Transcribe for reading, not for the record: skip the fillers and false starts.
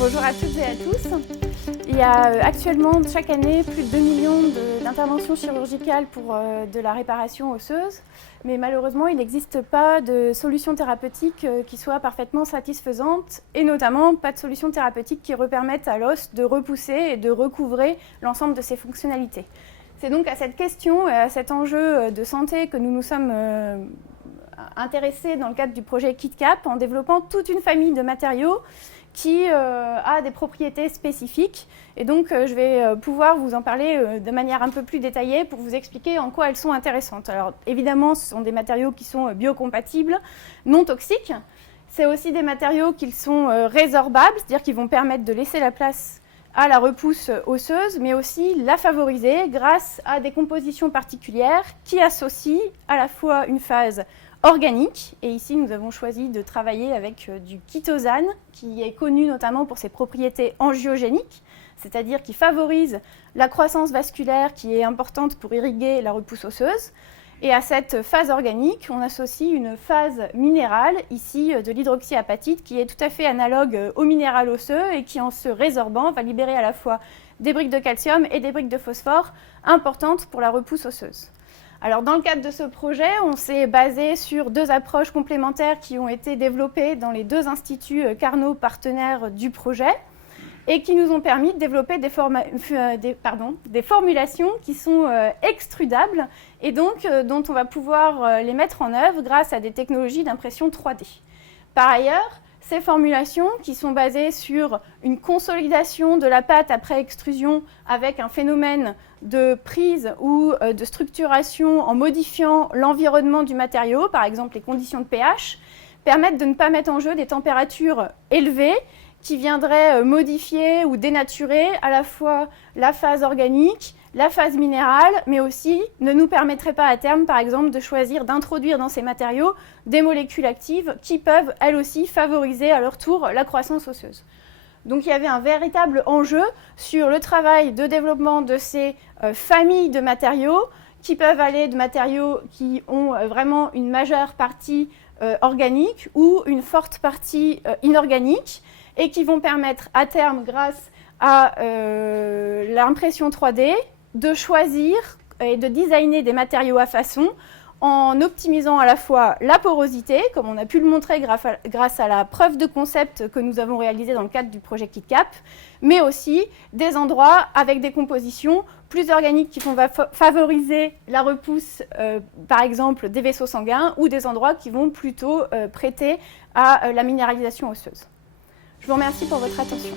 Bonjour à toutes et à tous. Il y a actuellement chaque année plus de 2 millions d'interventions chirurgicales pour de la réparation osseuse, mais malheureusement il n'existe pas de solution thérapeutique qui soit parfaitement satisfaisante et notamment pas de solution thérapeutique qui permette à l'os de repousser et de recouvrer l'ensemble de ses fonctionnalités. C'est donc à cette question et à cet enjeu de santé que nous nous sommes intéressés dans le cadre du projet KitCap en développant toute une famille de matériaux qui a des propriétés spécifiques. Et donc, je vais pouvoir vous en parler de manière un peu plus détaillée pour vous expliquer en quoi elles sont intéressantes. Alors, évidemment, ce sont des matériaux qui sont biocompatibles, non toxiques. C'est aussi des matériaux qui sont résorbables, c'est-à-dire qui vont permettre de laisser la place à la repousse osseuse, mais aussi la favoriser grâce à des compositions particulières qui associent à la fois une phase organique, et ici nous avons choisi de travailler avec du chitosane, qui est connu notamment pour ses propriétés angiogéniques, c'est-à-dire qui favorise la croissance vasculaire qui est importante pour irriguer la repousse osseuse. Et à cette phase organique, on associe une phase minérale, ici de l'hydroxyapatite, qui est tout à fait analogue au minéral osseux et qui, en se résorbant, va libérer à la fois des briques de calcium et des briques de phosphore importantes pour la repousse osseuse. Alors, dans le cadre de ce projet, on s'est basé sur deux approches complémentaires qui ont été développées dans les deux instituts Carnot partenaires du projet et qui nous ont permis de développer des formulations qui sont extrudables et donc dont on va pouvoir les mettre en œuvre grâce à des technologies d'impression 3D. Par ailleurs, ces formulations qui sont basées sur une consolidation de la pâte après extrusion avec un phénomène de prise ou de structuration en modifiant l'environnement du matériau, par exemple les conditions de pH, permettent de ne pas mettre en jeu des températures élevées qui viendraient modifier ou dénaturer à la fois la phase organique, la phase minérale, mais aussi ne nous permettraient pas à terme, par exemple, de choisir d'introduire dans ces matériaux des molécules actives qui peuvent, elles aussi, favoriser à leur tour la croissance osseuse. Donc il y avait un véritable enjeu sur le travail de développement de ces familles de matériaux qui peuvent aller de matériaux qui ont vraiment une majeure partie organique ou une forte partie inorganique et qui vont permettre à terme, grâce à l'impression 3D, de choisir et de designer des matériaux à façon en optimisant à la fois la porosité, comme on a pu le montrer grâce à la preuve de concept que nous avons réalisée dans le cadre du projet KitCap, mais aussi des endroits avec des compositions plus organiques qui vont favoriser la repousse, par exemple, des vaisseaux sanguins, ou des endroits qui vont plutôt prêter à la minéralisation osseuse. Je vous remercie pour votre attention.